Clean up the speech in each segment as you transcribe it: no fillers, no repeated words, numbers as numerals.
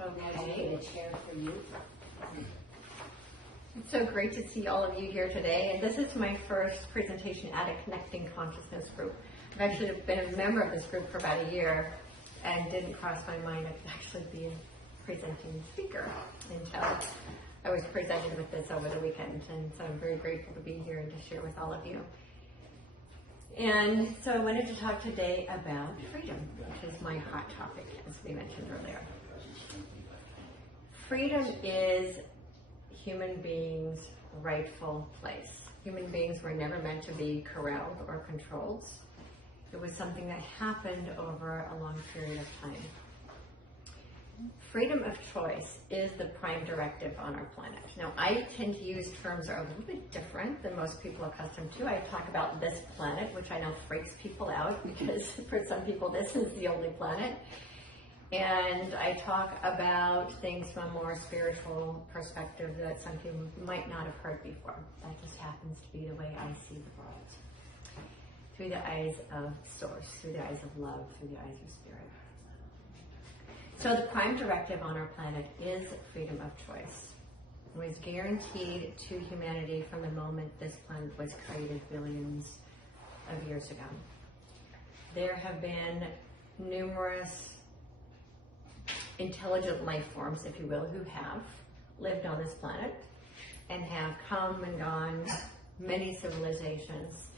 Okay. A chair for you. It's so great to see all of you here today. And this is my first presentation at a Connecting Consciousness group. I've actually been a member of this group for about a year and didn't cross my mind I could actually be a presenting speaker until I was presented with this over the weekend. And so I'm very grateful to be here and to share with all of you. And so I wanted to talk today about freedom, which is my hot topic, as we mentioned earlier. Freedom is human beings' rightful place. Human beings were never meant to be corralled or controlled. It was something that happened over a long period of time. Freedom of choice is the prime directive on our planet. Now, I tend to use terms that are a little bit different than most people are accustomed to. I talk about this planet, which I know freaks people out because for some people this is the only planet. And I talk about things from a more spiritual perspective that some people might not have heard before. That just happens to be the way I see the world. Through the eyes of Source, through the eyes of love, through the eyes of Spirit. So the prime directive on our planet is freedom of choice. It was guaranteed to humanity from the moment this planet was created billions of years ago. There have been numerous intelligent life forms, if you will, who have lived on this planet and have come and gone, many civilizations.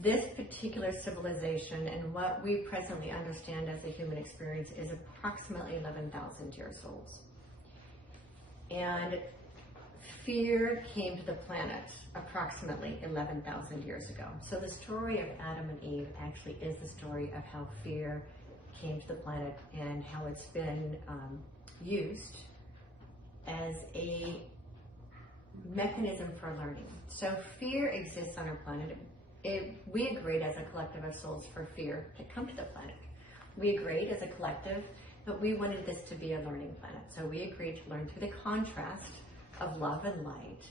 This particular civilization and what we presently understand as the human experience is approximately 11,000 years old. And fear came to the planet approximately 11,000 years ago. So the story of Adam and Eve actually is the story of how fear came to the planet and how it's been used as a mechanism for learning. So fear exists on our planet. We agreed as a collective of souls for fear to come to the planet. We agreed as a collective that we wanted this to be a learning planet. So we agreed to learn through the contrast of love and light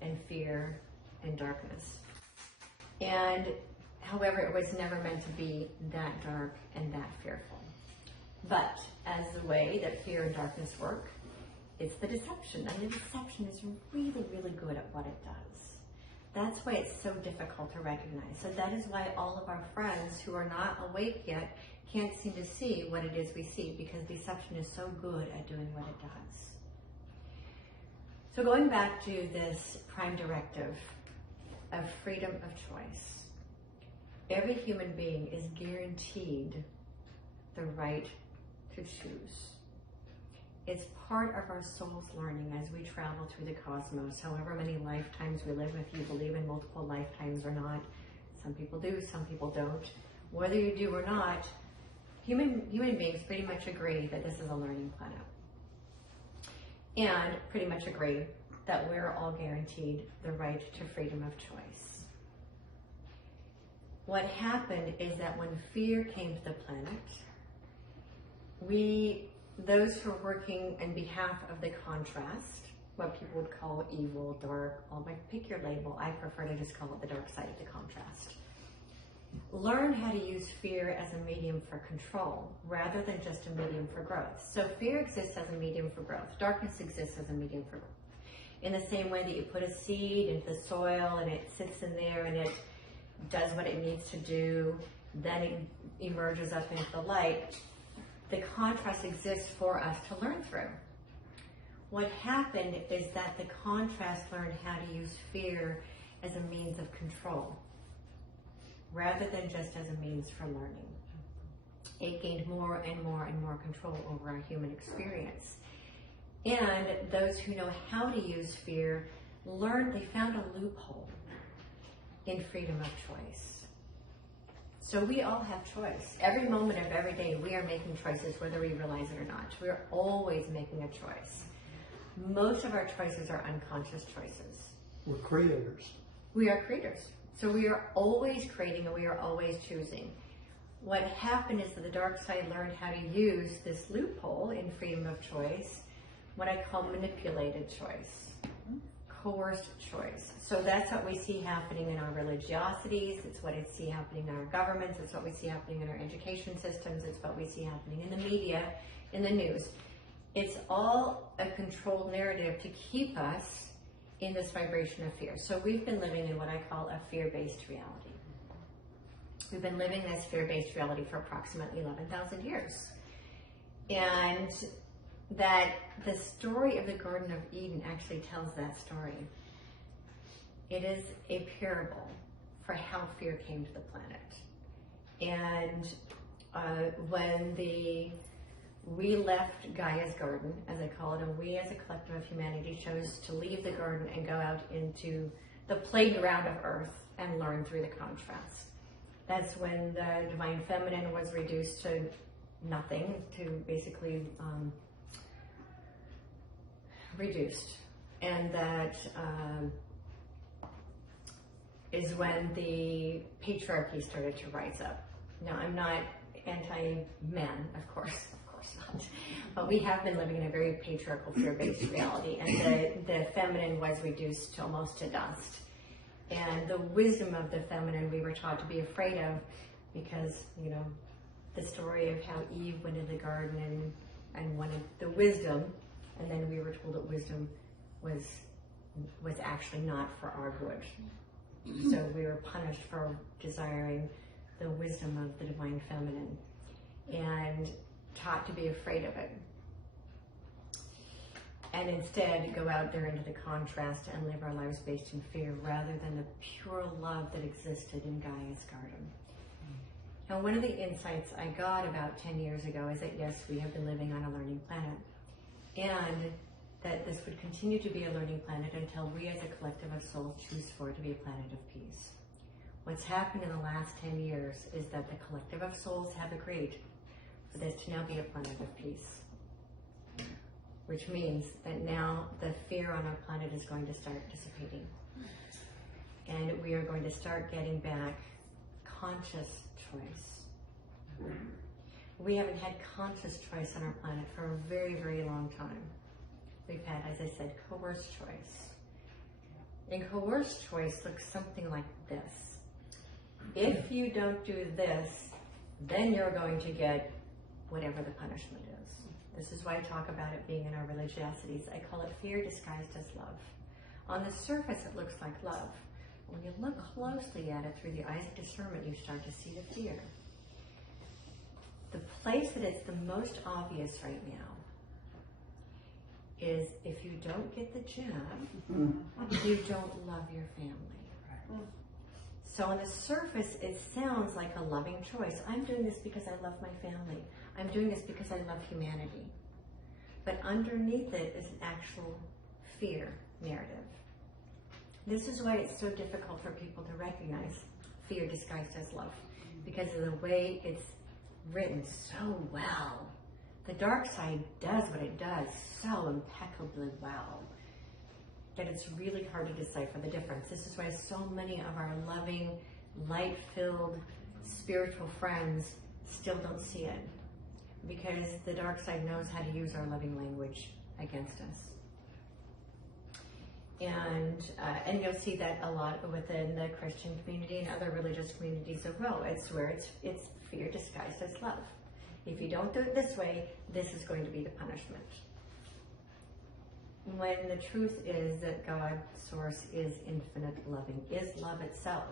and fear and darkness. And however, it was never meant to be that dark and that fearful. But as the way that fear and darkness work, it's the deception. And the deception is really, really good at what it does. That's why it's so difficult to recognize. So that is why all of our friends who are not awake yet can't seem to see what it is we see, because deception is so good at doing what it does. So going back to this prime directive of freedom of choice, every human being is guaranteed the right to choose. It's part of our soul's learning as we travel through the cosmos, however many lifetimes we live, if you believe in multiple lifetimes or not. Some people do, some people don't. Whether you do or not, human beings pretty much agree that this is a learning planet. And pretty much agree that we're all guaranteed the right to freedom of choice. What happened is that when fear came to the planet, those who are working on behalf of the contrast, what people would call evil, dark, pick your label. I prefer to just call it the dark side of the contrast. Learn how to use fear as a medium for control rather than just a medium for growth. So fear exists as a medium for growth. Darkness exists as a medium for growth. In the same way that you put a seed into the soil and it sits in there and it does what it needs to do, then it emerges up into the light. The contrast exists for us to learn through. What happened is that the contrast learned how to use fear as a means of control, rather than just as a means for learning. It gained more and more and more control over our human experience. And those who know how to use fear they found a loophole in freedom of choice. So we all have choice. Every moment of every day, we are making choices, whether we realize it or not. We are always making a choice. Most of our choices are unconscious choices. We're creators. We are creators. So we are always creating and we are always choosing. What happened is that the dark side learned how to use this loophole in freedom of choice, what I call manipulated choice. Coerced choice. So that's what we see happening in our religiosities, it's what we see happening in our governments, it's what we see happening in our education systems, it's what we see happening in the media, in the news, it's all a controlled narrative to keep us in this vibration of fear. So we've been living in what I call a fear-based reality. We've been living this fear-based reality for approximately 11,000 years. And that the story of the Garden of Eden actually tells that story. It is a parable for how fear came to the planet. And when we left Gaia's garden, as I call it, and we as a collective of humanity chose to leave the garden and go out into the playground of earth and learn through the contrast. That's when the divine feminine was reduced to nothing, to basically reduced. And that is when the patriarchy started to rise up. Now, I'm not anti-men, of course not. But we have been living in a very patriarchal, fear-based reality, and the feminine was reduced to almost to dust. And the wisdom of the feminine we were taught to be afraid of, because, you know, the story of how Eve went into the garden and wanted the wisdom, and then we were told that wisdom was actually not for our good. So we were punished for desiring the wisdom of the divine feminine and taught to be afraid of it. And instead go out there into the contrast and live our lives based in fear rather than the pure love that existed in Gaia's garden. And one of the insights I got about 10 years ago is that yes, we have been living on a learning planet, and that this would continue to be a learning planet until we as a collective of souls choose for it to be a planet of peace. What's happened in the last 10 years is that the collective of souls have agreed for this to now be a planet of peace. Which means that now the fear on our planet is going to start dissipating. And we are going to start getting back conscious choice. We haven't had conscious choice on our planet for a very, very long time. We've had, as I said, coerced choice. And coerced choice looks something like this. If you don't do this, then you're going to get whatever the punishment is. This is why I talk about it being in our religiosities. I call it fear disguised as love. On the surface, it looks like love. When you look closely at it through the eyes of discernment, you start to see the fear. The place that it's the most obvious right now is if you don't get the jab, you don't love your family. So on the surface, it sounds like a loving choice. I'm doing this because I love my family. I'm doing this because I love humanity. But underneath it is an actual fear narrative. This is why it's so difficult for people to recognize fear disguised as love, because of the way it's written so well. The dark side does what it does so impeccably well that it's really hard to decipher the difference. This is why so many of our loving, light-filled, spiritual friends still don't see it, because the dark side knows how to use our loving language against us. And you'll see that a lot within the Christian community and other religious communities as well. It's where it's fear disguised as love. If you don't do it this way, this is going to be the punishment. When the truth is that God's source is infinite loving, is love itself.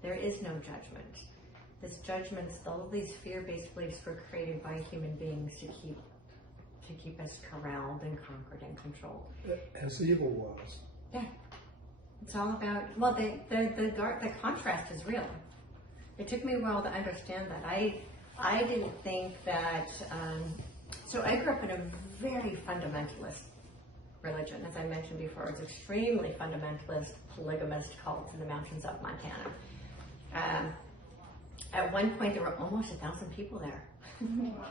There is no judgment. This judgments, all of these fear-based beliefs were created by human beings to keep us corralled and conquered and controlled. As evil was. Yeah. It's all about, well, the contrast is real. It took me a while to understand that. I didn't think that, so I grew up in a very fundamentalist religion. As I mentioned before, it's extremely fundamentalist, polygamist cults in the mountains of Montana. At one point, there were almost 1,000 people there.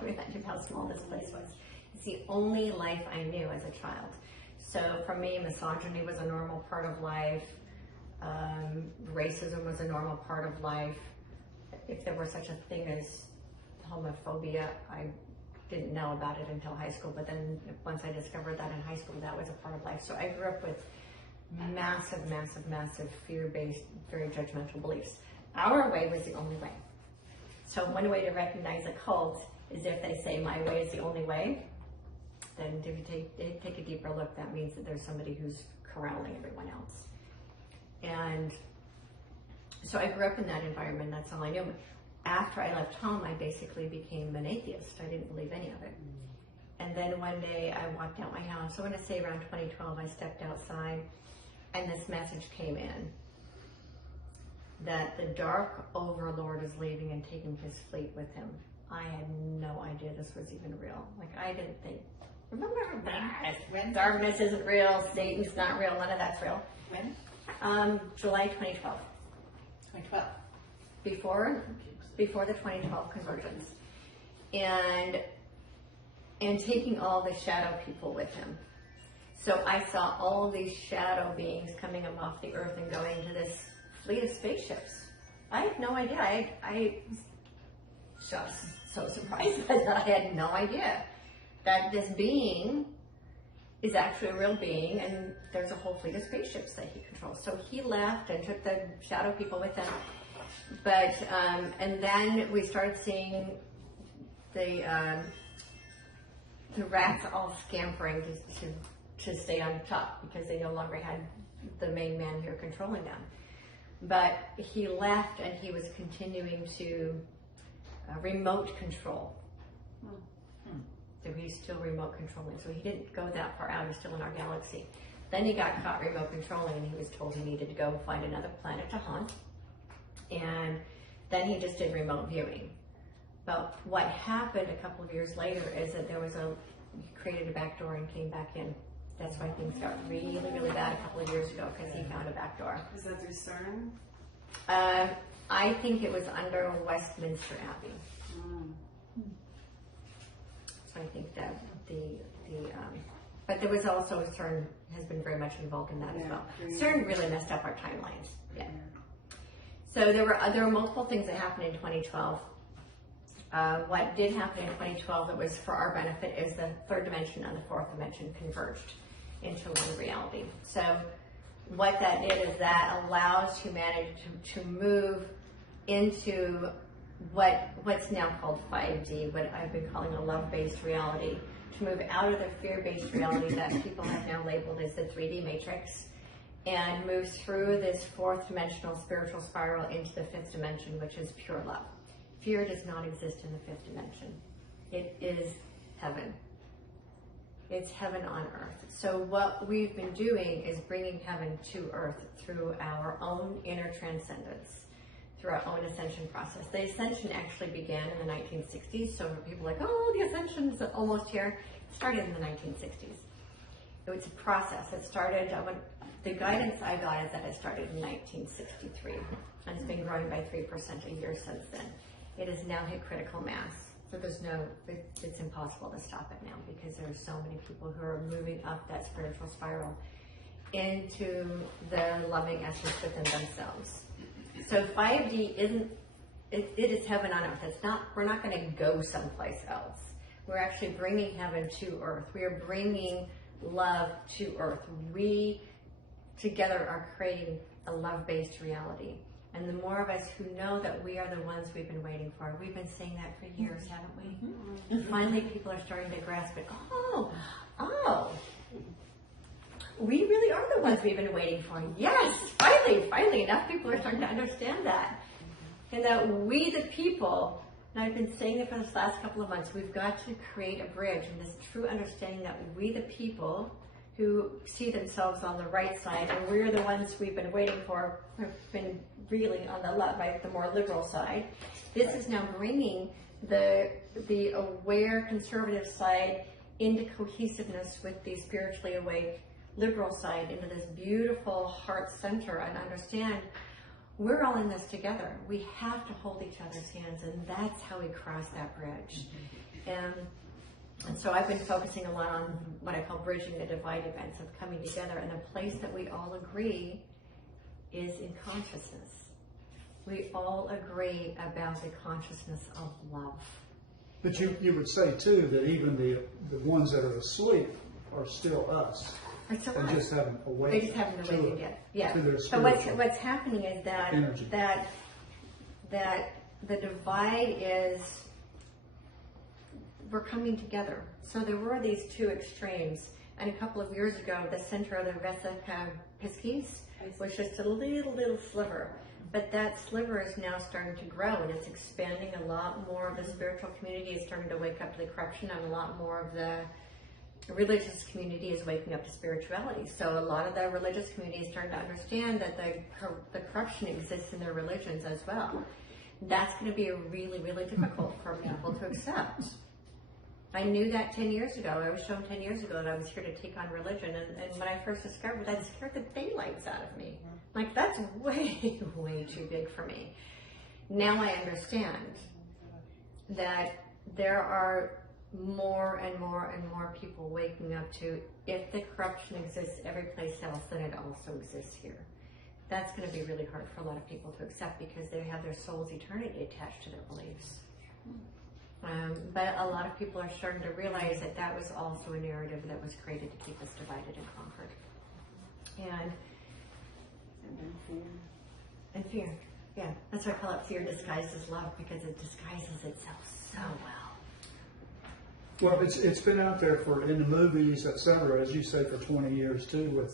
Imagine how small this place was. It's the only life I knew as a child. So for me, misogyny was a normal part of life. Racism was a normal part of life. If there were such a thing as homophobia, I didn't know about it until high school, but then once I discovered that in high school, that was a part of life. So I grew up with massive, massive, massive fear-based, very judgmental beliefs. Our way was the only way. So one way to recognize a cult is if they say my way is the only way, then if you take a deeper look, that means that there's somebody who's corralling everyone else. And so I grew up in that environment, that's all I knew. After I left home, I basically became an atheist. I didn't believe any of it. And then one day I walked out my house. So I want to say around 2012, I stepped outside and this message came in that the dark overlord is leaving and taking his fleet with him. I had no idea this was even real. Like, I didn't think, remember when darkness isn't real, Satan's not real, none of that's real. When? July 2012. 2012. Before the 2012 convergence. And taking all the shadow people with him. So I saw all these shadow beings coming up off the earth and going to this fleet of spaceships. I had no idea. I was just so surprised by that. I had no idea that this being is actually a real being, and there's a whole fleet of spaceships that he controls. So he left and took the shadow people with him. But, and then we started seeing the rats all scampering to stay on top because they no longer had the main man here controlling them. But he left and he was continuing to remote control. So he's still remote controlling. So he didn't go that far out, he's still in our galaxy. Then he got caught remote controlling and he was told he needed to go find another planet to haunt. And then he just did remote viewing. But what happened a couple of years later is that he created a back door and came back in. That's why things got really, really bad a couple of years ago, because he found a back door. Is that through CERN? I think it was under Westminster Abbey. So I think that but there was also, CERN has been very much involved in that as well. CERN really messed up our timelines. Yeah. So there were multiple things that happened in 2012. What did happen in 2012 that was for our benefit is the third dimension and the fourth dimension converged into one reality. So what that did is that allows humanity to move into what's now called 5D, what I've been calling a love-based reality, to move out of the fear-based reality that people have now labeled as the 3D matrix, and move through this fourth dimensional spiritual spiral into the fifth dimension, which is pure love. Fear does not exist in the fifth dimension. It is heaven. It's heaven on earth. So what we've been doing is bringing heaven to earth through our own inner transcendence, through our own ascension process. The ascension actually began in the 1960s. So people are like, oh, the ascension's almost here. It started in the 1960s. It was a process. It started, the guidance I got is that it started in 1963. And it's been growing by 3% a year since then. It has now hit critical mass. So it's impossible to stop it now, because there are so many people who are moving up that spiritual spiral into the loving essence within themselves. So 5D it is heaven on earth. We're not going to go someplace else. We're actually bringing heaven to earth. We are bringing love to earth. We together are creating a love-based reality. And the more of us who know that we are the ones we've been waiting for. We've been saying that for years, haven't we? And finally people are starting to grasp it. Oh, we really are the ones we've been waiting for. Yes, finally, enough people are starting to understand that. And that we the people, and I've been saying it for this last couple of months, we've got to create a bridge and this true understanding that we the people who see themselves on the right side, and we're the ones we've been waiting for, have been really on the more liberal side. This is now bringing the aware conservative side into cohesiveness with the spiritually awake liberal side, into this beautiful heart center, and understand we're all in this together. We have to hold each other's hands, and that's how we cross that bridge. And so I've been focusing a lot on what I call bridging the divide events, of coming together, and the place that we all agree is in consciousness. We all agree about the consciousness of love. But you would say too that even the ones that are asleep are still us. They still and us. Just haven't awakened. They just haven't awakened yet. Yeah. So what's happening is that the divide is were coming together. So there were these two extremes. And a couple of years ago, the center of the Vesica Piscis was just a little sliver. But that sliver is now starting to grow, and it's expanding. A lot more of the spiritual community is starting to wake up to the corruption, and a lot more of the religious community is waking up to spirituality. So a lot of the religious community is starting to understand that the corruption exists in their religions as well. That's going to be really, really difficult for people to accept. I knew that 10 years ago. I was shown 10 years ago that I was here to take on religion. And when I first discovered that, it scared the daylights out of me. Like, that's way, way too big for me. Now I understand that there are more and more and more people waking up to, if the corruption exists every place else, then it also exists here. That's going to be really hard for a lot of people to accept because they have their soul's eternity attached to their beliefs. But a lot of people are starting to realize that that was also a narrative that was created to keep us divided and conquered. And fear. Yeah, that's why I call it fear disguised as love, because it disguises itself so well. Well, it's been out there in the movies, etc., as you say, for 20 years too, with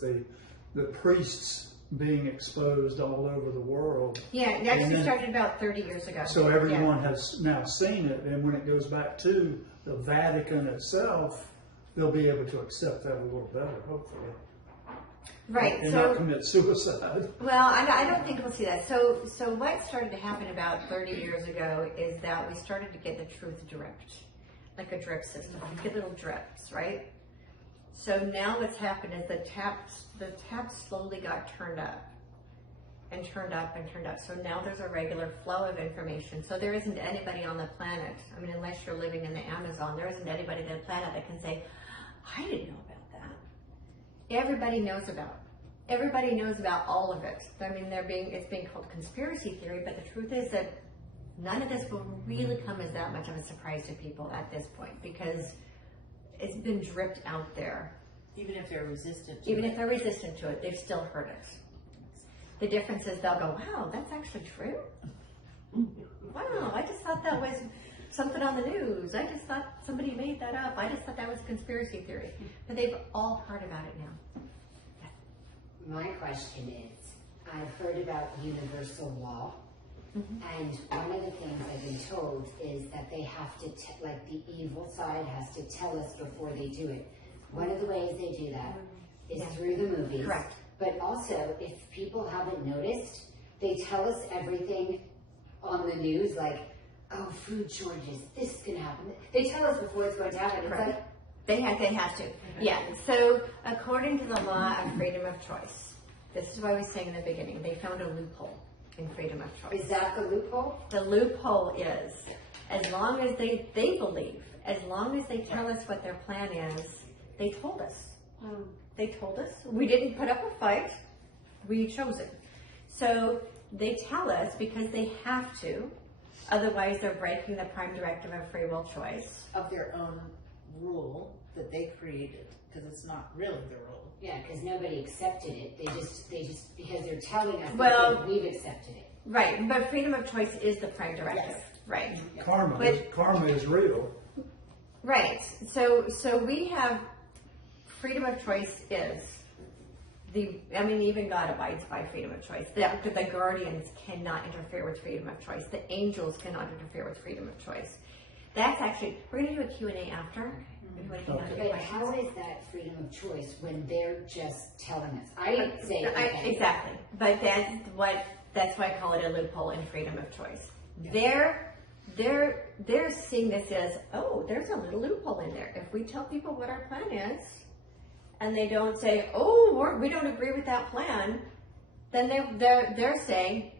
the priests being exposed all over the world. Yeah, it actually started about 30 years ago. So everyone has now seen it, and when it goes back to the Vatican itself, they'll be able to accept that a little better, hopefully. Right. And so not commit suicide. Well, I don't think we'll see that. So what started to happen about 30 years ago is that we started to get the truth dripped, like a drip system. You get little drips, right? So now what's happened is the tap slowly got turned up and turned up and turned up. So now there's a regular flow of information. So there isn't anybody on the planet, I mean, unless you're living in the Amazon, there isn't anybody on the planet that can say, I didn't know about that. Everybody knows about it. Everybody knows about all of it. I mean, it's being called conspiracy theory, but the truth is that none of this will really come as that much of a surprise to people at this point, because it's been dripped out there. Even if they're resistant to Even if they're resistant to it, they've still heard it. The difference is they'll go, wow, that's actually true? Wow, I just thought that was something on the news. I just thought somebody made that up. I just thought that was a conspiracy theory. But they've all heard about it now. My question is, I've heard about universal law, and one of the things I've been told is that they have to, like the evil side has to tell us before they do it. One of the ways they do that is through the movies. Correct. But also, if people haven't noticed, they tell us everything on the news, like, oh, food shortages, this is going to happen. They tell us before it's going to happen. It's like, They have to. Yeah. So according to the law of freedom of choice, this is what I was saying in the beginning, they found a loophole in freedom of choice. is that the loophole? The loophole is, as long as they believe, as long as they tell us what their plan is, they told us. They told us. We didn't put up a fight. We chose it. So they tell us because they have to. Otherwise, they're breaking the prime directive of free will choice. of their own rule that they created, because it's not really the rule. Yeah, because nobody accepted it. They just because they're telling us Well- that we've accepted it. Right, but freedom of choice is the prime directive. Yes. Right. Karma is real. Right. So we have freedom of choice is even God abides by freedom of choice. The guardians cannot interfere with freedom of choice. The angels cannot interfere with freedom of choice. That's actually, we're going to do a Q&A after. But how is that freedom of choice when they're just telling us? I didn't say okay. Exactly. But that's why I call it a loophole in freedom of choice. Yeah. They're seeing this as, oh, there's a little loophole in there. If we tell people what our plan is, and they don't say, oh, we don't agree with that plan, then they're saying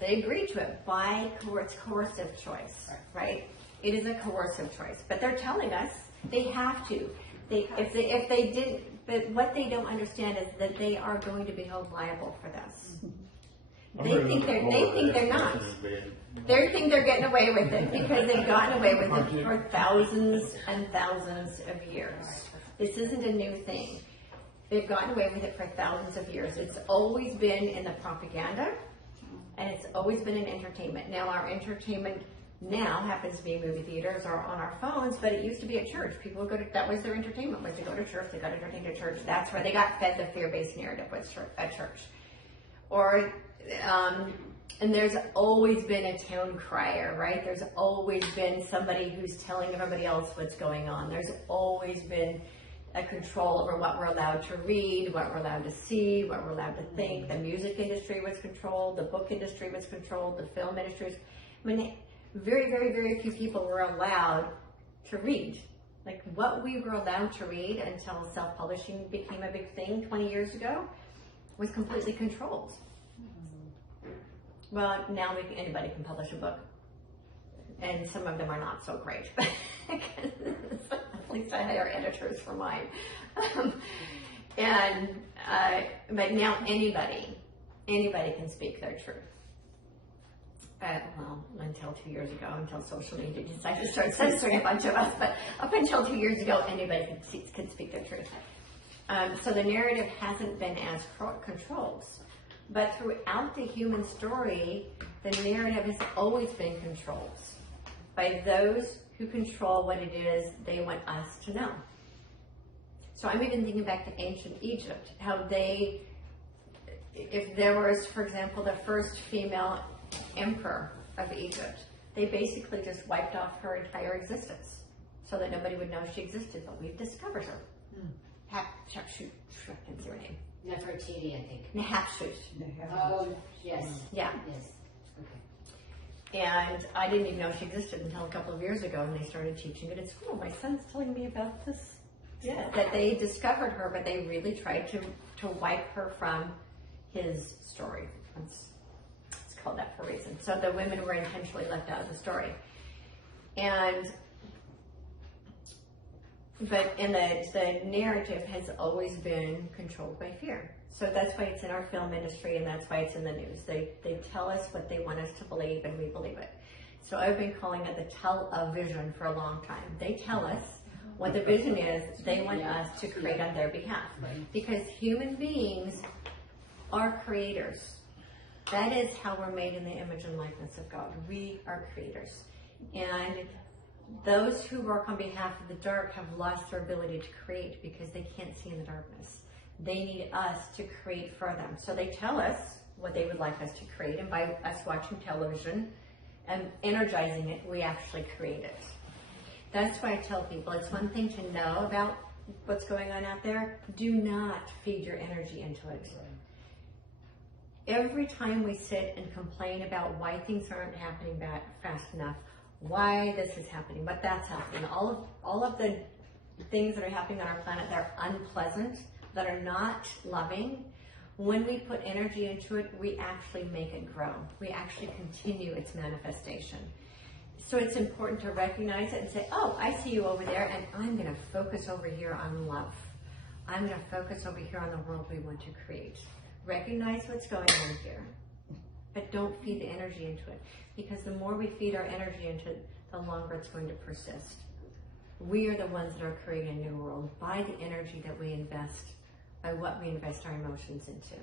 they agree to it by coercive choice, right? It is a coercive choice, but they're telling us they have to. If they didn't, but what they don't understand is that they are going to be held liable for this. They think they're not. They think they're getting away with it because they've gotten away with it for thousands and thousands of years. This isn't a new thing. They've gotten away with it for thousands of years. It's always been in the propaganda, and it's always been in entertainment. Now, our entertainment now happens to be movie theaters or on our phones, but it used to be at church. People would go to, that was their entertainment, was to go to church. They got entertained at church. That's where they got fed the fear-based narrative, was at church. Or, and there's always been a town crier, right? There's always been somebody who's telling everybody else what's going on. There's always been a control over what we're allowed to read, what we're allowed to see, what we're allowed to think. The music industry was controlled, the book industry was controlled, the film industry was, I mean, very, very, very few people were allowed to read. Like what we were allowed to read until self-publishing became a big thing 20 years ago was completely controlled. Well, now anybody can publish a book, and some of them are not so great. At least I hire editors for mine. But now anybody can speak their truth. Well, until 2 years ago, until social media decided to start censoring a bunch of us, but up until 2 years ago, anybody can speak their truth. So the narrative hasn't been as controlled. But throughout the human story, the narrative has always been controlled by those who control what it is they want us to know. So I'm even thinking back to ancient Egypt, how they, if there was, for example, the first female emperor of Egypt, they basically just wiped off her entire existence so that nobody would know she existed, but we've discovered her. I can't see her name. Nefertiti, I think. Hatshepsut. Oh, yes. Yeah. Yes. Okay. And I didn't even know she existed until a couple of years ago, and they started teaching it at school. My son's telling me about this. Yeah. That they discovered her, but they really tried to wipe her from his story. It's called that for a reason. So the women were intentionally left out of the story. But the narrative has always been controlled by fear. So that's why it's in our film industry, and that's why it's in the news. They tell us what they want us to believe, and we believe it. So I've been calling it the tell-a-vision for a long time. They tell us what the vision is they want us to create on their behalf. Because human beings are creators. That is how we're made in the image and likeness of God. We are creators. And those who work on behalf of the dark have lost their ability to create because they can't see in the darkness. They need us to create for them. So they tell us what they would like us to create, and by us watching television and energizing it, we actually create it. That's why I tell people it's one thing to know about what's going on out there. Do not feed your energy into it. Every time we sit and complain about why things aren't happening fast enough, why this is happening, but that's happening. All of the things that are happening on our planet that are unpleasant, that are not loving, when we put energy into it, we actually make it grow. We actually continue its manifestation. So it's important to recognize it and say, oh, I see you over there, and I'm going to focus over here on love. I'm going to focus over here on the world we want to create. Recognize what's going on here, but don't feed the energy into it. Because the more we feed our energy into it, the longer it's going to persist. We are the ones that are creating a new world by the energy that we invest, by what we invest our emotions into.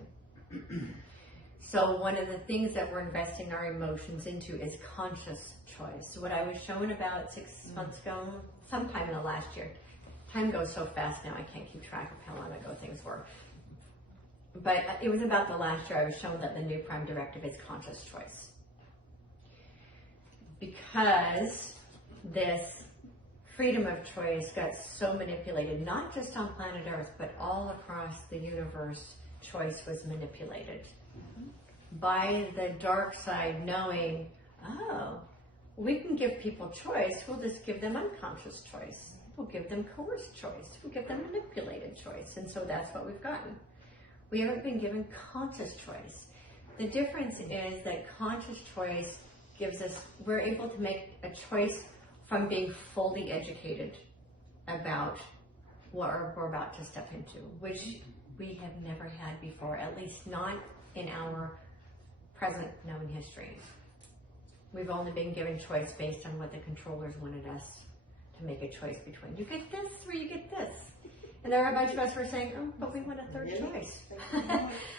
So one of the things that we're investing our emotions into is conscious choice. So what I was shown about 6 months ago, sometime in the last year, time goes so fast now I can't keep track of how long ago things were. But it was about the last year I was shown that the new prime directive is conscious choice. Because this freedom of choice got so manipulated, not just on planet Earth, but all across the universe, choice was manipulated. By the dark side knowing, oh, we can give people choice, we'll just give them unconscious choice. We'll give them coerced choice. We'll give them manipulated choice. And so that's what we've gotten. We haven't been given conscious choice. The difference is that conscious choice gives us, we're able to make a choice from being fully educated about what we're about to step into, which we have never had before, at least not in our present known history. We've only been given choice based on what the controllers wanted us to make a choice between. You get this or you get this. And there are a bunch of us who are saying, oh, but we want a third choice.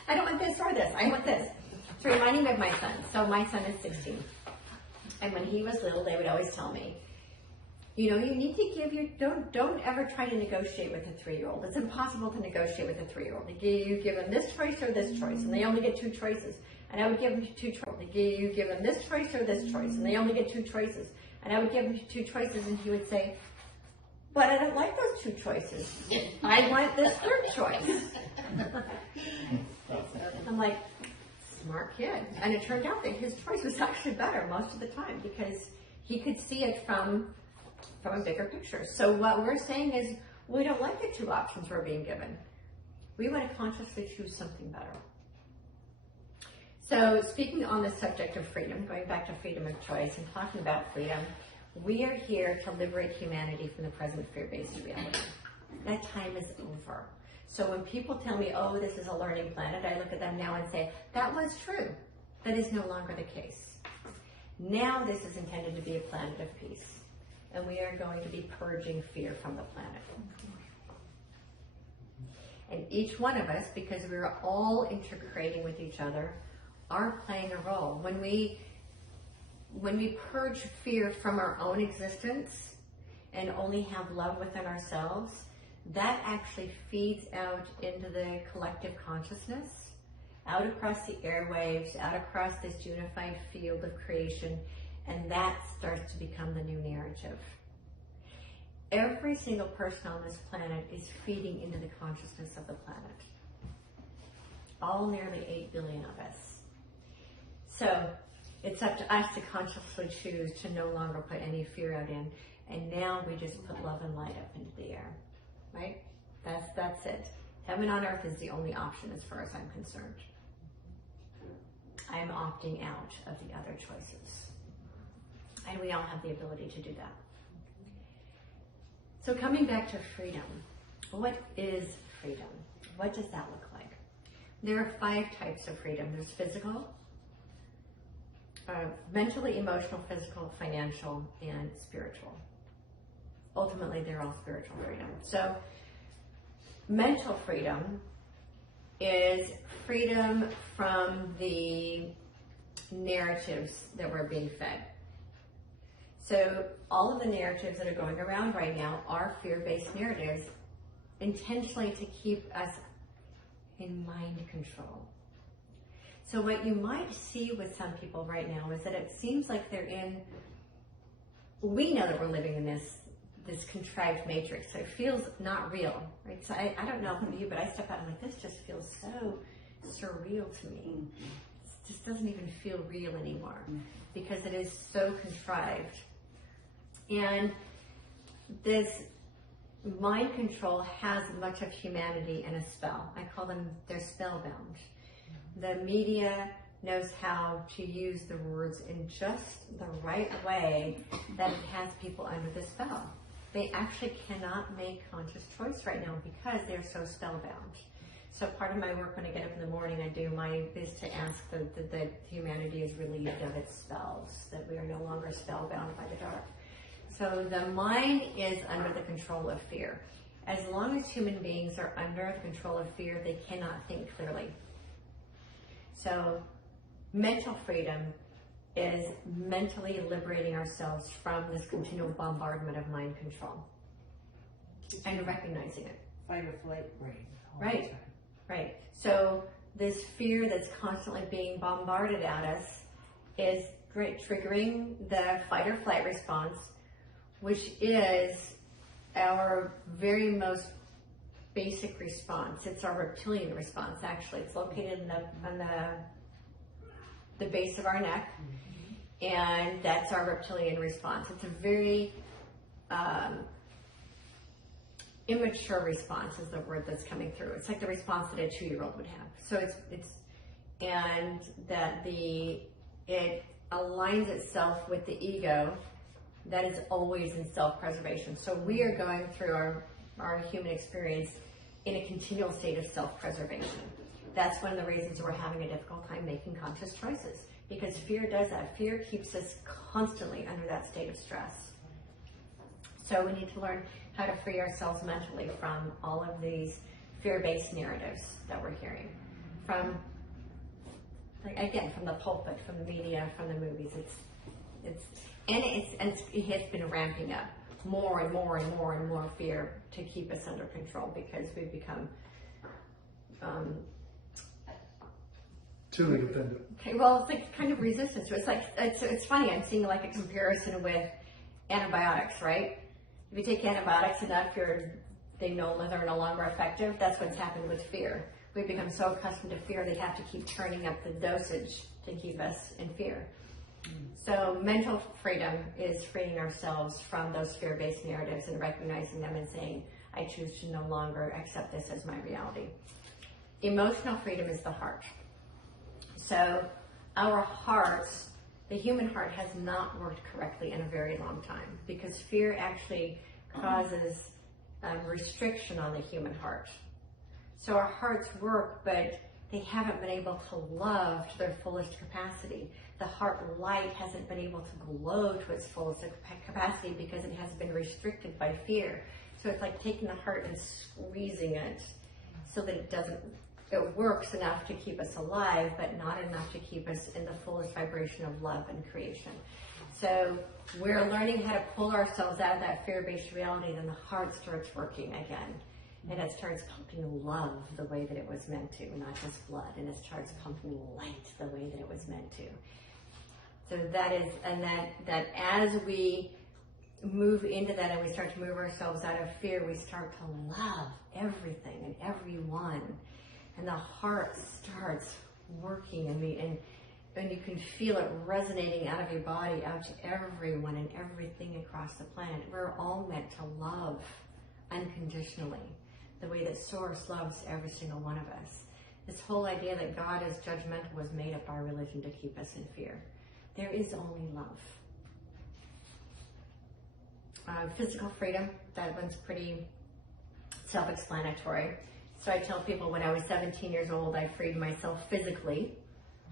I don't want this or this, I want this. It's reminding me of my son. So my son is 16. And when he was little, they would always tell me, you know, you need to give your, don't ever try to negotiate with a 3-year-old. It's impossible to negotiate with a 3-year-old. You give them this choice or this choice, and they only get 2 choices. And I would give them 2 choices. You give them this choice or this choice, and they only get 2 choices. And I would give him 2 choices, and he would say, but I don't like those 2 choices. I want this 3rd choice. I'm like, smart kid. And it turned out that his choice was actually better most of the time because he could see it from a bigger picture. So what we're saying is we don't like the 2 options we're being given. We want to consciously choose something better. So speaking on the subject of freedom, going back to freedom of choice and talking about freedom, we are here to liberate humanity from the present fear-based reality. That time is over. So when people tell me, oh, this is a learning planet, I look at them now and say, that was true. That is no longer the case. Now this is intended to be a planet of peace. And we are going to be purging fear from the planet. And each one of us, because we're all intercreating with each other, are playing a role. When we purge fear from our own existence and only have love within ourselves, that actually feeds out into the collective consciousness, out across the airwaves, out across this unified field of creation, and that starts to become the new narrative. Every single person on this planet is feeding into the consciousness of the planet. All nearly 8 billion of us. So it's up to us to consciously choose to no longer put any fear out in, and now we just put love and light up into the air, right? That's it. Heaven on earth is the only option as far as I'm concerned. I am opting out of the other choices. And we all have the ability to do that. So coming back to freedom, what is freedom? What does that look like? There are 5 types of freedom. There's physical, mentally, emotional, physical, financial, and spiritual. Ultimately, they're all spiritual freedom. So mental freedom is freedom from the narratives that we're being fed. So all of the narratives that are going around right now are fear-based narratives intentionally to keep us in mind control. So what you might see with some people right now is that it seems like they're in, we know that we're living in this contrived matrix, so it feels not real, right? So I don't know about you, but I step out and I'm like, this just feels so surreal to me. It just doesn't even feel real anymore because it is so contrived. And this mind control has much of humanity in a spell. I call them, they're spellbound. The media knows how to use the words in just the right way that it has people under the spell. They actually cannot make conscious choice right now because they're so spellbound. So part of my work when I get up in the morning, is to ask that humanity is relieved of its spells, that we are no longer spellbound by the dark. So the mind is under the control of fear. As long as human beings are under the control of fear, they cannot think clearly. So mental freedom is mentally liberating ourselves from this continual bombardment of mind control and recognizing it. Fight or flight brain. Right, right. So this fear that's constantly being bombarded at us is triggering the fight or flight response, which is our very most basic response. It's our reptilian response, actually. It's located on the base of our neck, and that's our reptilian response. It's a very immature response is the word that's coming through. It's like the response that a 2-year-old would have. So and that it aligns itself with the ego that is always in self-preservation. So we are going through our human experience in a continual state of self-preservation. That's one of the reasons we're having a difficult time making conscious choices, because fear does that. Fear keeps us constantly under that state of stress. So we need to learn how to free ourselves mentally from all of these fear-based narratives that we're hearing. From the pulpit, from the media, from the movies. It has been ramping up more and more and more and more fear to keep us under control because we've become too independent. okay. Well, it's like kind of resistance. It's like it's funny. I'm seeing like a comparison with antibiotics, right? If you take antibiotics enough, they're no longer effective. That's what's happened with fear. We've become so accustomed to fear, they have to keep turning up the dosage to keep us in fear. So mental freedom is freeing ourselves from those fear-based narratives and recognizing them and saying, I choose to no longer accept this as my reality. Emotional freedom is the heart. So our hearts, the human heart has not worked correctly in a very long time because fear actually causes restriction on the human heart. So our hearts work, but they haven't been able to love to their fullest capacity. The heart light hasn't been able to glow to its fullest capacity because it has been restricted by fear. So it's like taking the heart and squeezing it so that it works enough to keep us alive, but not enough to keep us in the fullest vibration of love and creation. So we're learning how to pull ourselves out of that fear-based reality, then the heart starts working again. And it starts pumping love the way that it was meant to, not just blood. And it starts pumping light the way that it was meant to. So that as we move into that and we start to move ourselves out of fear, we start to love everything and everyone. And the heart starts working and you can feel it resonating out of your body out to everyone and everything across the planet. We're all meant to love unconditionally, the way that Source loves every single one of us. This whole idea that God is judgmental was made up by religion to keep us in fear. There is only love. Physical freedom, that one's pretty self-explanatory. So I tell people when I was 17 years old, I freed myself physically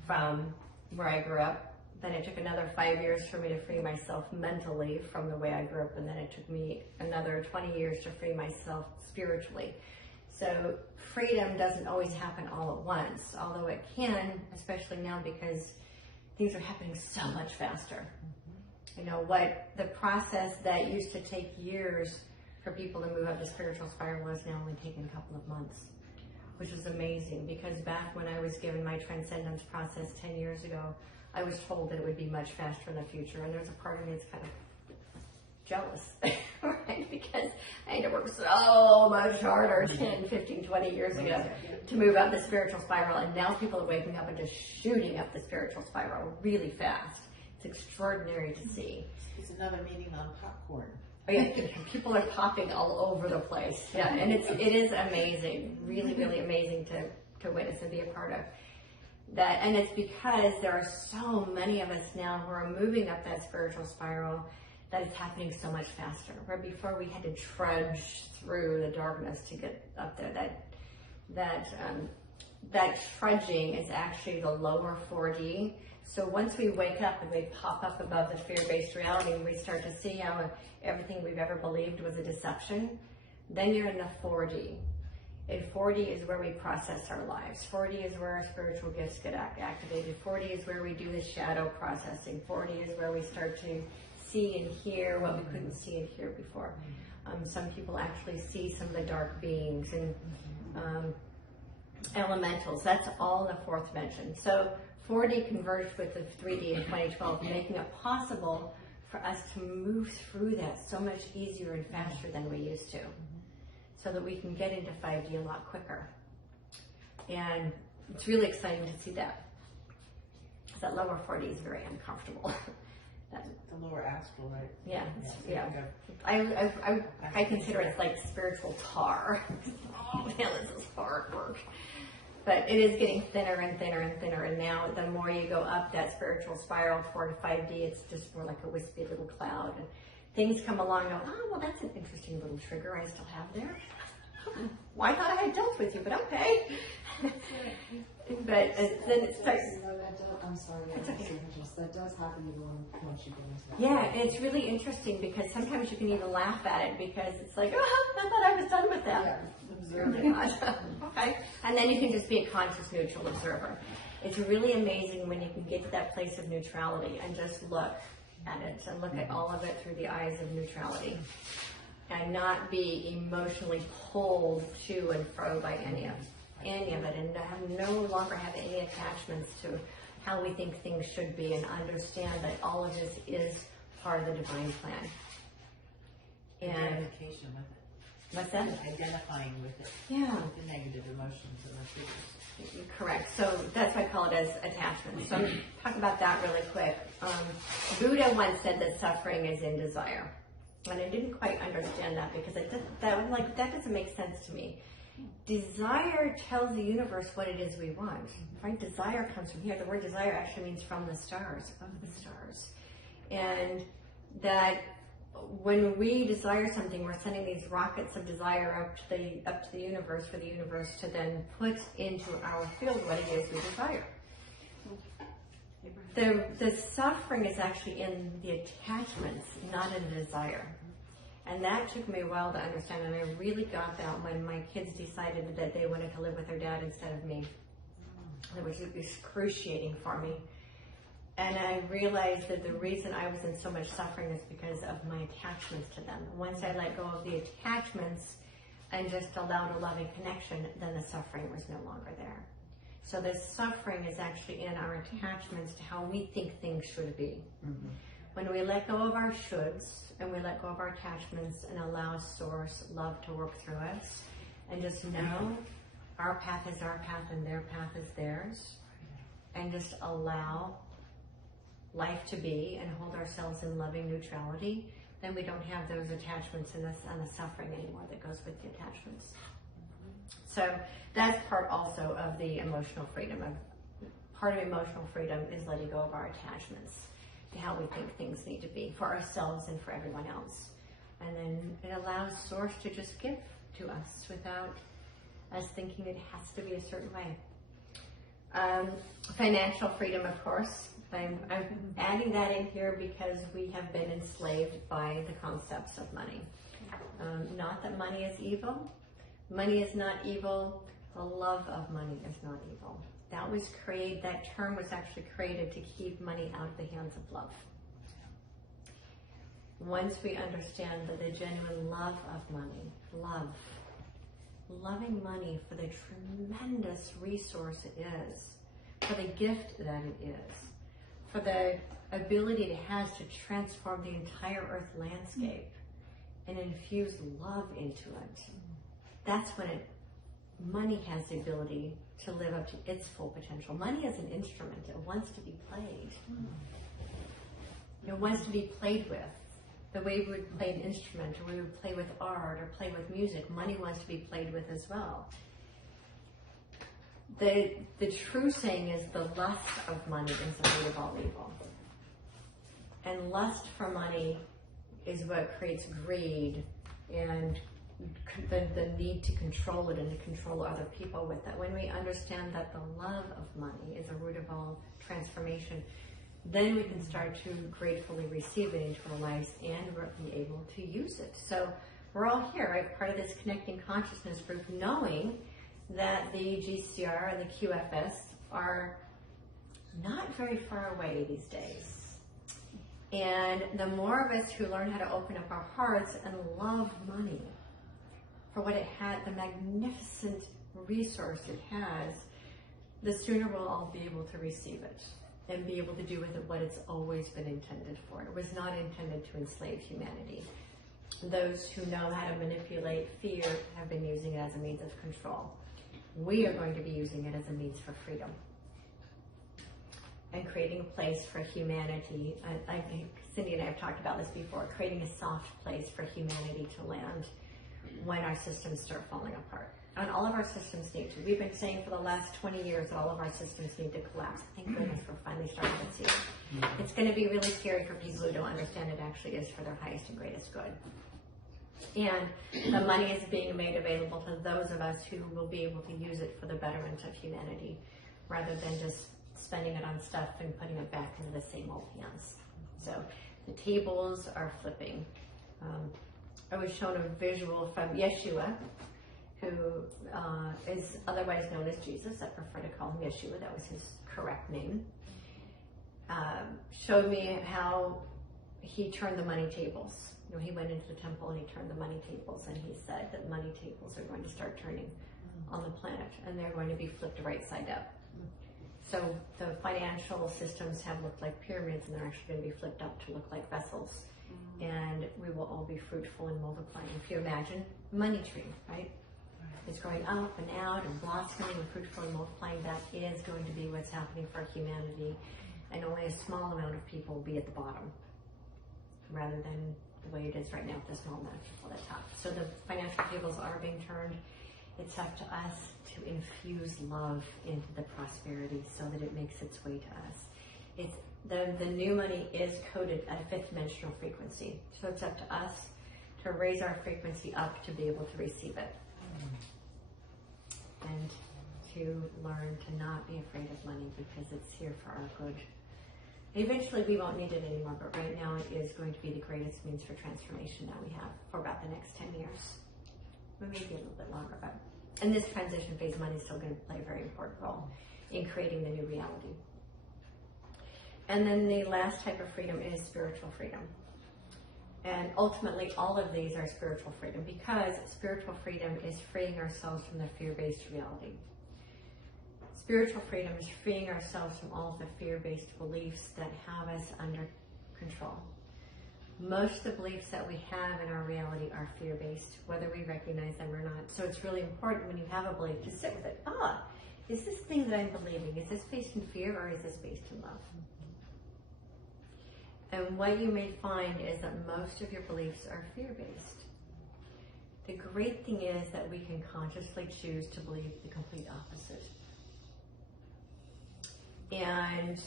from where I grew up. Then it took another 5 years for me to free myself mentally from the way I grew up. And then it took me another 20 years to free myself spiritually. So freedom doesn't always happen all at once, although it can, especially now because things are happening so much faster. You know, what the process that used to take years for people to move up the spiritual spiral is now only taking a couple of months, which is amazing because back when I was given my transcendence process 10 years ago, I was told that it would be much faster in the future, and there's a part of me that's kind of jealous, right? Because I had to work so much harder 10, 15, 20 years ago to move up the spiritual spiral, and now people are waking up and just shooting up the spiritual spiral really fast. It's extraordinary to see. It's another meeting on popcorn. Oh yeah, people are popping all over the place. Yeah, and it is amazing, really, really amazing to witness and be a part of. That, and it's because there are so many of us now who are moving up that spiritual spiral that it's happening so much faster. Where before we had to trudge through the darkness to get up there. That trudging is actually the lower 4D. So once we wake up and we pop up above the fear-based reality and we start to see how everything we've ever believed was a deception, then you're in the 4D. And 4D is where we process our lives. 4D is where our spiritual gifts get activated. 4D is where we do the shadow processing. 4D is where we start to see and hear what we couldn't see and hear before. Some people actually see some of the dark beings and elementals. That's all in the fourth dimension. So 4D converged with the 3D in 2012, making it possible for us to move through that so much easier and faster than we used to, so that we can get into 5D a lot quicker. And it's really exciting to see that. That lower 4D is very uncomfortable. The lower astral, right? Yeah, I consider it like spiritual tar. Oh man, this is hard work. But it is getting thinner and thinner and thinner, and now the more you go up that spiritual spiral toward 5D, it's just more like a wispy little cloud. And things come along and go, oh, well, that's an interesting little trigger I still have there. Well, I thought I had dealt with you, but okay. But then it starts. I'm sorry, that does happen once you go into that. Yeah, and it's really interesting because sometimes you can even laugh at it because it's like, oh, I thought I was done with that. Yeah, Oh my gosh. Okay. And then you can just be a conscious, neutral observer. It's really amazing when you can get to that place of neutrality and just look at it and look at all of it through the eyes of neutrality and not be emotionally pulled to and fro by any of it, and no longer have any attachments to how we think things should be, and understand that all of this is part of the divine plan. And Identification with it. what's that? Identifying with it. Yeah. With the negative emotions and the fears. Correct. So that's why I call it as attachment. So talk about that really quick. Buddha once said that suffering is in desire, and I didn't quite understand that because that doesn't make sense to me. Desire tells the universe what it is we want, right? Desire comes from here. The word desire actually means from the stars, of the stars, and that when we desire something, we're sending these rockets of desire up to the universe for the universe to then put into our field what it is we desire. The suffering is actually in the attachments, not in the desire. And that took me a while to understand, and I really got that when my kids decided that they wanted to live with their dad instead of me. It was excruciating for me. And I realized that the reason I was in so much suffering is because of my attachments to them. Once I let go of the attachments and just allowed a loving connection, then the suffering was no longer there. So the suffering is actually in our attachments to how we think things should be. Mm-hmm. When we let go of our shoulds and we let go of our attachments and allow Source love to work through us, and just know our path is our path and their path is theirs, and just allow life to be and hold ourselves in loving neutrality, then we don't have those attachments and the suffering anymore that goes with the attachments. So that's part also of the emotional freedom. Part of emotional freedom is letting go of our attachments to how we think things need to be for ourselves and for everyone else. And then it allows Source to just give to us without us thinking it has to be a certain way. Financial freedom, of course. I'm adding that in here because we have been enslaved by the concepts of money. Not that money is evil. Money is not evil. The love of money is not evil. That term was actually created to keep money out of the hands of love. Once we understand that the genuine love of money, loving money for the tremendous resource it is, for the gift that it is, for the ability it has to transform the entire earth landscape and infuse love into it. That's when money has the ability to live up to its full potential. Money is an instrument. It wants to be played. It wants to be played with. The way we would play an instrument, or we would play with art, or play with music, money wants to be played with as well. The true saying is the lust of money is the root of all evil. And lust for money is what creates greed and the need to control it and to control other people with it. When we understand that the love of money is the root of all transformation, then we can start to gratefully receive it into our lives and we'll be able to use it. So we're all here, right? Part of this Connecting Consciousness group, knowing that the GCR and the QFS are not very far away these days. And the more of us who learn how to open up our hearts and love money for what it had, the magnificent resource it has, the sooner we'll all be able to receive it and be able to do with it what it's always been intended for. It was not intended to enslave humanity. Those who know how to manipulate fear have been using it as a means of control. We are going to be using it as a means for freedom and creating a place for humanity. I think Cindy and I have talked about this before, creating a soft place for humanity to land when our systems start falling apart. And all of our systems need to. We've been saying for the last 20 years that all of our systems need to collapse. Thank goodness we're finally starting to see it. It's going to be really scary for people who don't understand it actually is for their highest and greatest good. And the money is being made available to those of us who will be able to use it for the betterment of humanity, rather than just spending it on stuff and putting it back into the same old hands. So the tables are flipping. I was shown a visual from Yeshua, who is otherwise known as Jesus. I prefer to call him Yeshua. That was his correct name. Showed me how he turned the money tables. You know, he went into the temple and he turned the money tables, and he said that money tables are going to start turning on the planet, and they're going to be flipped right side up. So the financial systems have looked like pyramids, and they're actually going to be flipped up to look like vessels. And we will all be fruitful and multiplying. If you imagine a money tree, right? It's going up and out and blossoming and fruitful and multiplying. That is going to be what's happening for humanity. And only a small amount of people will be at the bottom, rather than the way it is right now with the small amount of people at the top. So the financial tables are being turned. It's up to us to infuse love into the prosperity so that it makes its way to us. It's the new money is coded at a fifth dimensional frequency. So it's up to us to raise our frequency up to be able to receive it. And to learn to not be afraid of money, because it's here for our good. Eventually we won't need it anymore, but right now it is going to be the greatest means for transformation that we have for about the next 10 years. Maybe a little bit longer, but in this transition phase, money is still going to play a very important role in creating the new reality. And then the last type of freedom is spiritual freedom. And ultimately, all of these are spiritual freedom, because spiritual freedom is freeing ourselves from the fear-based reality. Spiritual freedom is freeing ourselves from all of the fear-based beliefs that have us under control. Most of the beliefs that we have in our reality are fear-based, whether we recognize them or not. So it's really important when you have a belief to sit with it. Is this thing that I'm believing, is this based in fear or is this based in love? And what you may find is that most of your beliefs are fear-based. The great thing is that we can consciously choose to believe the complete opposite. And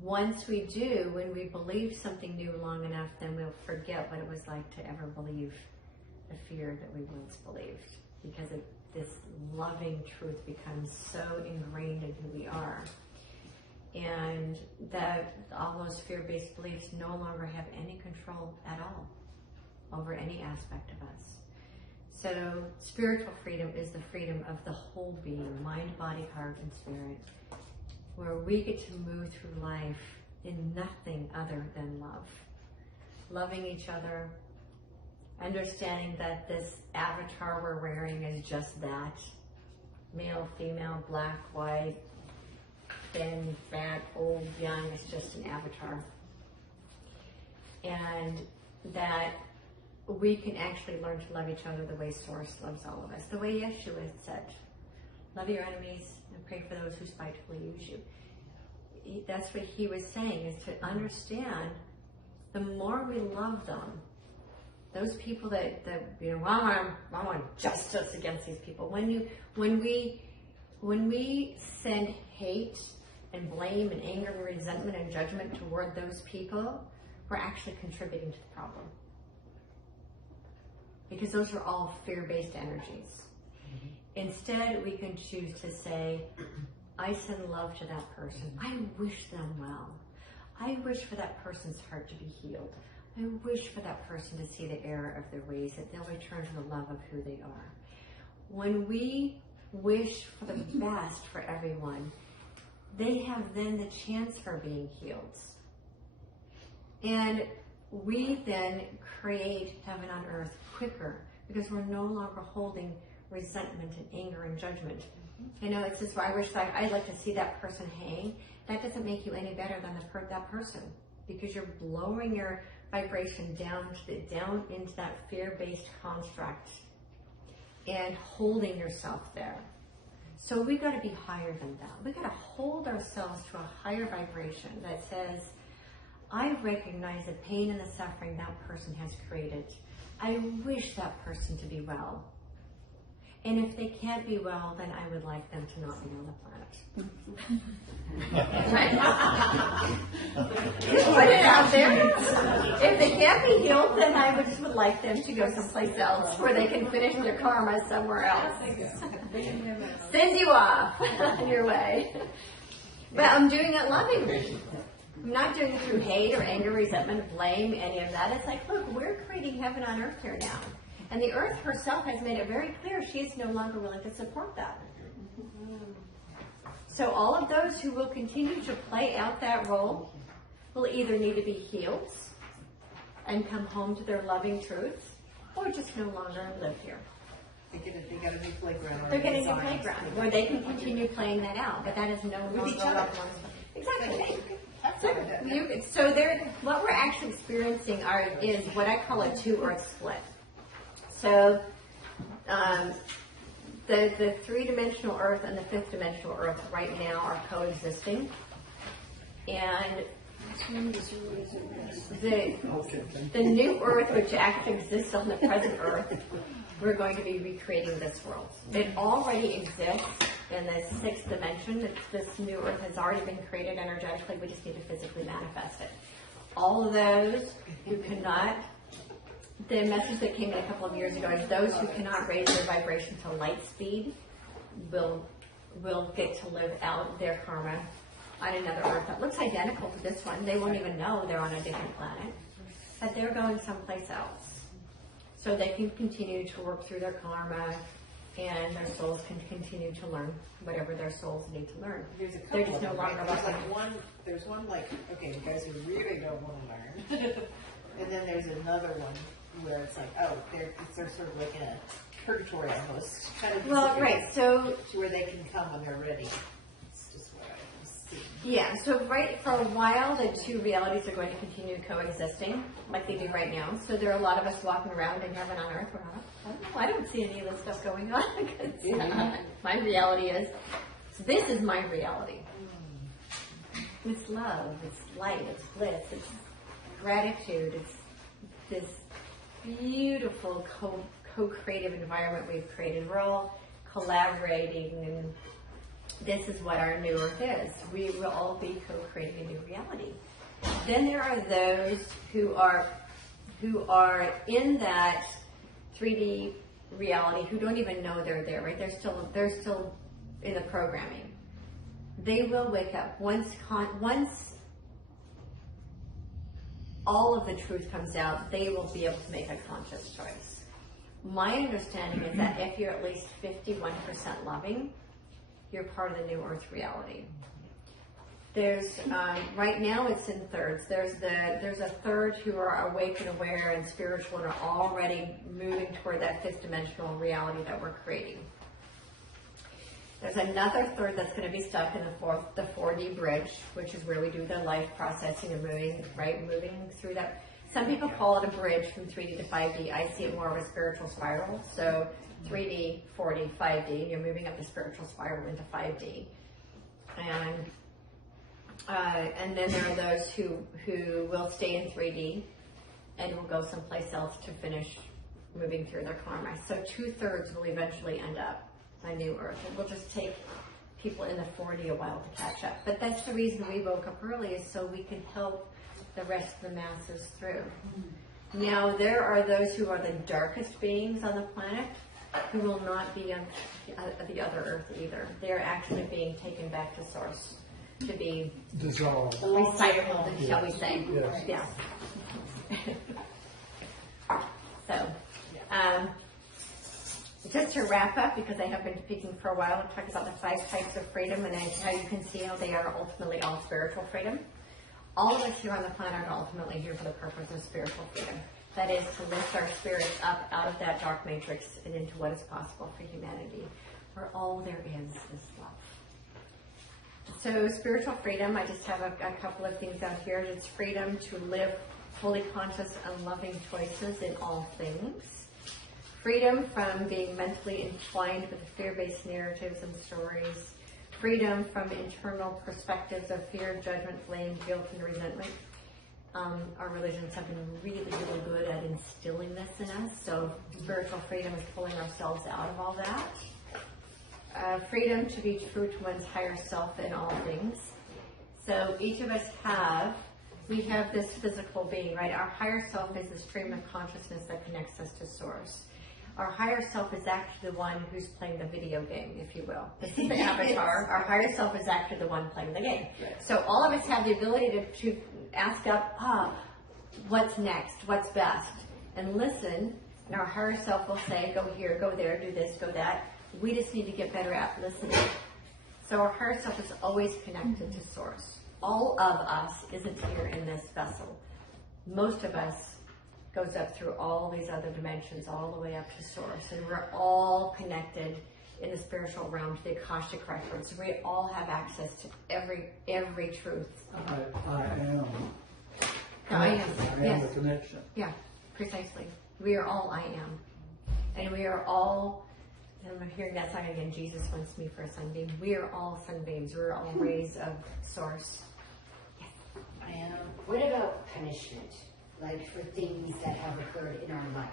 once we do, when we believe something new long enough, then we'll forget what it was like to ever believe the fear that we once believed, because this loving truth becomes so ingrained in who we are. And that all those fear-based beliefs no longer have any control at all over any aspect of us. So spiritual freedom is the freedom of the whole being, mind, body, heart, and spirit, where we get to move through life in nothing other than love. Loving each other, understanding that this avatar we're wearing is just that. Male, female, black, white, thin, fat, old, young, it's just an avatar. And that we can actually learn to love each other the way Source loves all of us. The way Yeshua said, love your enemies and pray for those who spitefully use you. That's what he was saying, is to understand the more we love them, those people that I want justice against these people. When we send hate and blame and anger and resentment and judgment toward those people, we're actually contributing to the problem. Because those are all fear-based energies. Instead, we can choose to say, I send love to that person. I wish them well. I wish for that person's heart to be healed. I wish for that person to see the error of their ways, that they'll return to the love of who they are. When we wish for the best for everyone, they have then the chance for being healed. And we then create heaven on earth quicker, because we're no longer holding resentment and anger and judgment. You know, it's just, I wish that I'd like to see that person hang. That doesn't make you any better than that person, because you're lowering your vibration down into that fear-based construct and holding yourself there. So we got to be higher than that. We got to hold ourselves to a higher vibration that says, I recognize the pain and the suffering that person has created. I wish that person to be well. And if they can't be well, then I would like them to not be on the planet. Right? Just put it out there. If they can't be healed, then I would like them to go someplace else where they can finish their karma somewhere else. Send you off on your way. But I'm doing it lovingly. I'm not doing it through hate or anger, resentment, blame, any of that. It's like, look, we're creating heaven on earth here now. And the earth herself has made it very clear she is no longer willing to support that. So all of those who will continue to play out that role will either need to be healed and come home to their loving truth, or just no longer live here. They got a new playground. They're getting a designed. playground where they can continue playing that out, but that is no longer each other. Exactly. That's what I did. So what we're actually experiencing is what I call a two earth split. So the three-dimensional earth and the fifth dimensional earth right now are coexisting. And the new earth, which actually exists on the present earth, we're going to be recreating this world. It already exists in the sixth dimension. This new earth has already been created energetically. We just need to physically manifest it. All of those who cannot, the message that came in a couple of years ago is those who cannot raise their vibration to light speed will get to live out their karma on another earth that looks identical to this one. They won't even know they're on a different planet, but they're going someplace else. So they can continue to work through their karma, and their souls can continue to learn whatever their souls need to learn. There's a couple They're just of no them, longer right? There's looking. like one. There's one like, okay, the guys who really don't want to learn, and then there's another one where it's like, oh, they're sort of like in a purgatory almost kind of. Well, right. So To where they can come when they're ready. It's just what I see. yeah. So right for a while, the two realities are going to continue coexisting like they do right now. So there are a lot of us walking around in heaven on earth. We're not, I don't see any of this stuff going on because my reality is this is my reality. It's love, it's light, it's bliss, it's gratitude, it's this beautiful co-creative environment we've created. We're all collaborating, and this is what our new earth is. We will all be co-creating a new reality. Then there are those who are in that 3D reality who don't even know they're there, right? They're still in the programming. They will wake up once all of the truth comes out. They will be able to make a conscious choice. My understanding is that if you're at least 51% loving, you're part of the new earth reality. There's right now it's in thirds. There's a third who are awake and aware and spiritual and are already moving toward that fifth dimensional reality that we're creating. There's another third that's going to be stuck in the 4D bridge, which is where we do the life processing and moving through that. Some people call it a bridge from 3D to 5D. I see it more of a spiritual spiral. So 3D, 4D, 5D. You're moving up the spiritual spiral into 5D, and then there are those who will stay in 3D and will go someplace else to finish moving through their karma. So 2/3 will eventually end up on New Earth. It will just take people in the 4D a while to catch up. But that's the reason we woke up early, is so we can help the rest of the masses through. Now, there are those who are the darkest beings on the planet who will not be on the other Earth either. They're actually being taken back to Source to be dissolved. recycled, shall we say. Yes. Yeah. So, just to wrap up, because I have been speaking for a while, I'll talk about the 5 types of freedom, and how you can see how they are ultimately all spiritual freedom. All of us here on the planet are ultimately here for the purpose of spiritual freedom. That is to lift our spirits up out of that dark matrix and into what is possible for humanity, where all there is love. So spiritual freedom, I just have a couple of things out here. It's freedom to live fully conscious and loving choices in all things. Freedom from being mentally entwined with fear-based narratives and stories. Freedom from internal perspectives of fear, judgment, blame, guilt, and resentment. Our religions have been really, really good at instilling this in us. So spiritual freedom is pulling ourselves out of all that. Freedom to be true to one's higher self in all things. So each of us we have this physical being, right? Our higher self is the stream of consciousness that connects us to Source. Our higher self is actually the one who's playing the video game, if you will. This is the avatar. Our higher self is actually the one playing the game. So all of us have the ability to ask up, what's next, what's best, and listen. And our higher self will say, go here, go there, do this, go that. We just need to get better at listening. So our higher self is always connected to Source. all of us isn't here in this vessel. Most of us goes up through all these other dimensions, all the way up to source, and we're all connected in the spiritual realm to the Akashic records. We all have access to every truth. I am. I am. I am Yes. the connection. Yeah, precisely. We are all I am. And we are all, and I'm hearing that song again, Jesus wants me for a sunbeam. We are all sunbeams. We're all rays of source. I am. What about punishment? Like for things that have occurred in our life.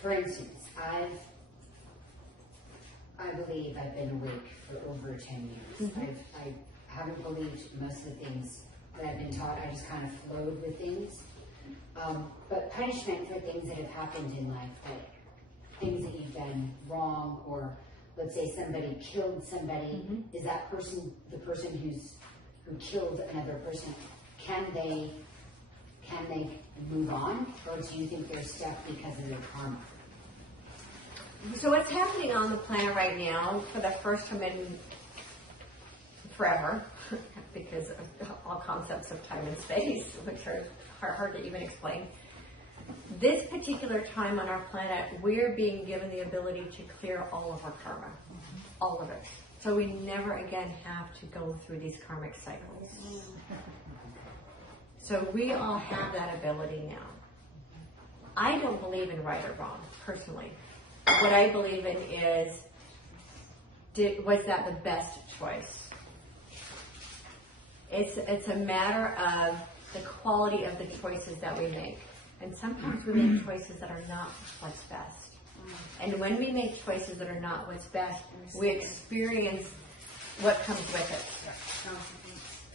For instance, I believe I've been awake for over 10 years. I haven't believed most of the things that I've been taught. I just kind of flowed with things. But punishment for things that have happened in life, like things that you've done wrong, or let's say somebody killed somebody, is that person the person who killed another person? Can they move on, or do you think they're stuck because of their karma? So what's happening on the planet right now, for the first time in forever, because of all concepts of time and space, which are hard to even explain, this particular time on our planet, we're being given the ability to clear all of our karma, all of it. So we never again have to go through these karmic cycles. So we all have that ability now. I don't believe in right or wrong, personally. What I believe in is, was that the best choice? It's a matter of the quality of the choices that we make. And sometimes we make choices that are not what's best. And when we make choices that are not what's best, we experience what comes with it.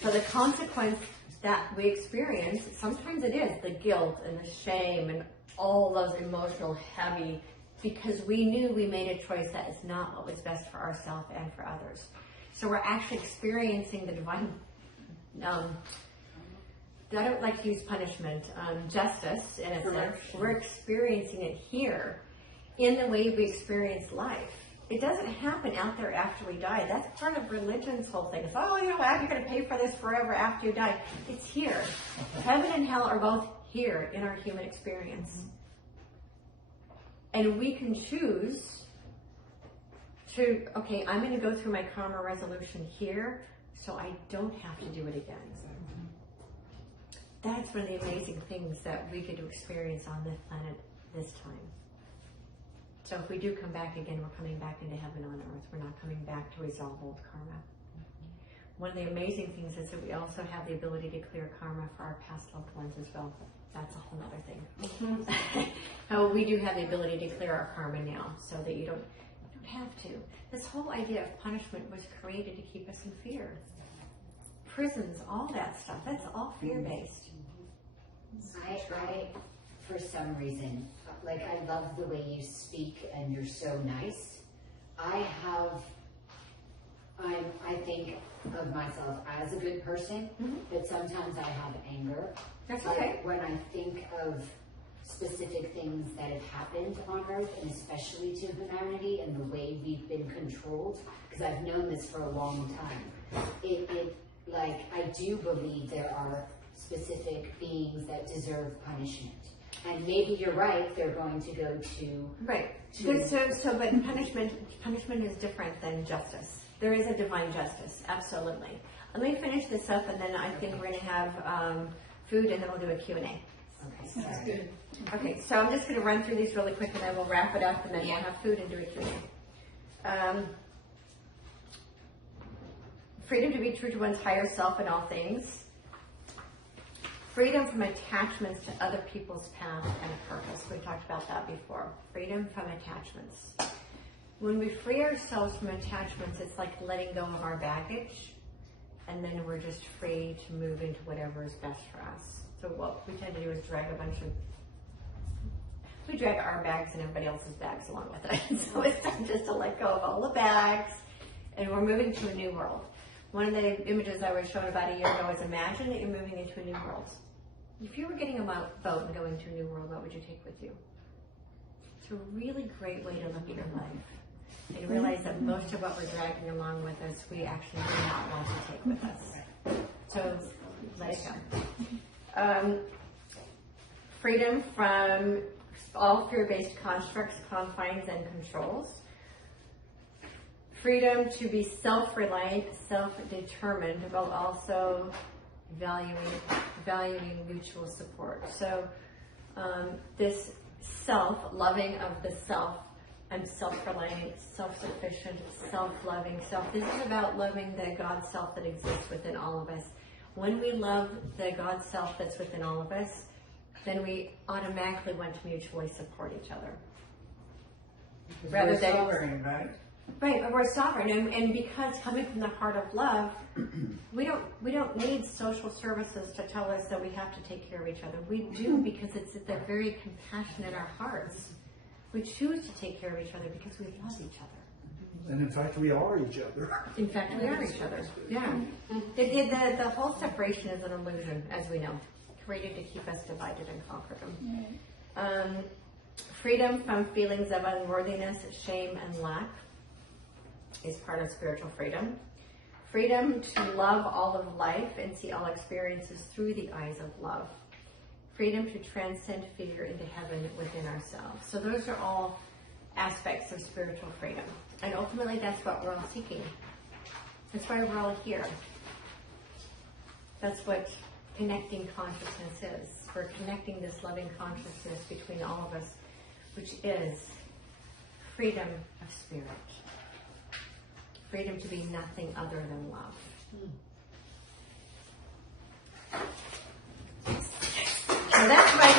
So the consequence that we experience, sometimes it is the guilt and the shame and all those emotional heavy, because we knew we made a choice that is not what was best for ourselves and for others. So we're actually experiencing the divine, I don't like to use punishment, justice in a sense. We're experiencing it here in the way we experience life. It doesn't happen out there after we die. That's part of religion's whole thing. It's, oh, you know what, you're going to pay for this forever after you die. It's here. Heaven and hell are both here in our human experience. And we can choose to, okay, I'm going to go through my karma resolution here so I don't have to do it again. That's one of the amazing things that we get to experience on this planet this time. So if we do come back again, we're coming back into heaven on earth. We're not coming back to resolve old karma. One of the amazing things is that we also have the ability to clear karma for our past loved ones as well. That's a whole other thing. We do have the ability to clear our karma now, so that you don't have to. This whole idea of punishment was created to keep us in fear. Prisons, all that stuff, that's all fear-based. I, for some reason, like, I love the way you speak and you're so nice. I think of myself as a good person, but sometimes I have anger. That's Like, okay. when I think of specific things that have happened on Earth, and especially to humanity and the way we've been controlled, because I've known this for a long time, like, I do believe there are specific beings that deserve punishment. And maybe you're right, they're going to go to... Right. But punishment is different than justice. There is a divine justice, absolutely. Let me finish this up, and then I think we're going to have food, and then we'll do a Q&A. Okay, That's sorry. good. Okay, so I'm just going to run through these really quick, and then we'll wrap it up, and then we'll have food and do a Q&A. Freedom to be true to one's higher self in all things. Freedom from attachments to other people's path and purpose. We talked about that before. Freedom from attachments. When we free ourselves from attachments, it's like letting go of our baggage, and then we're just free to move into whatever is best for us. So what we tend to do is we drag our bags and everybody else's bags along with it. So it's time just to let go of all the bags, and we're moving to a new world. One of the images I was shown about a year ago is, imagine that you're moving into a new world. If you were getting a boat and going to a new world, what would you take with you? It's a really great way to look at your life and realize that most of what we're dragging along with us, we actually do not want to take with us. So let it go. Freedom from all fear-based constructs, confines, and controls. Freedom to be self-reliant, self-determined, while also valuing mutual support. So this loving of the self, I'm self-reliant, self-sufficient, self-loving self. This is about loving the God self that exists within all of us. When we love the God self that's within all of us, then we automatically want to mutually support each other. Rather than sovereign, right? Right, but we're sovereign, and because coming from the heart of love, we don't need social services to tell us that we have to take care of each other. We do because it's at the very compassion in our hearts. We choose to take care of each other because we love each other. And in fact, we are each other. In fact, we are each other. Yeah. The whole separation is an illusion, as we know, created to keep us divided and conquer them. Freedom from feelings of unworthiness, shame, and lack is part of spiritual freedom. Freedom to love all of life and see all experiences through the eyes of love. Freedom to transcend fear into heaven within ourselves. So those are all aspects of spiritual freedom. And ultimately, that's what we're all seeking. That's why we're all here. That's what connecting consciousness is. We're connecting this loving consciousness between all of us, which is freedom of spirit. Freedom to be nothing other than love. So that's my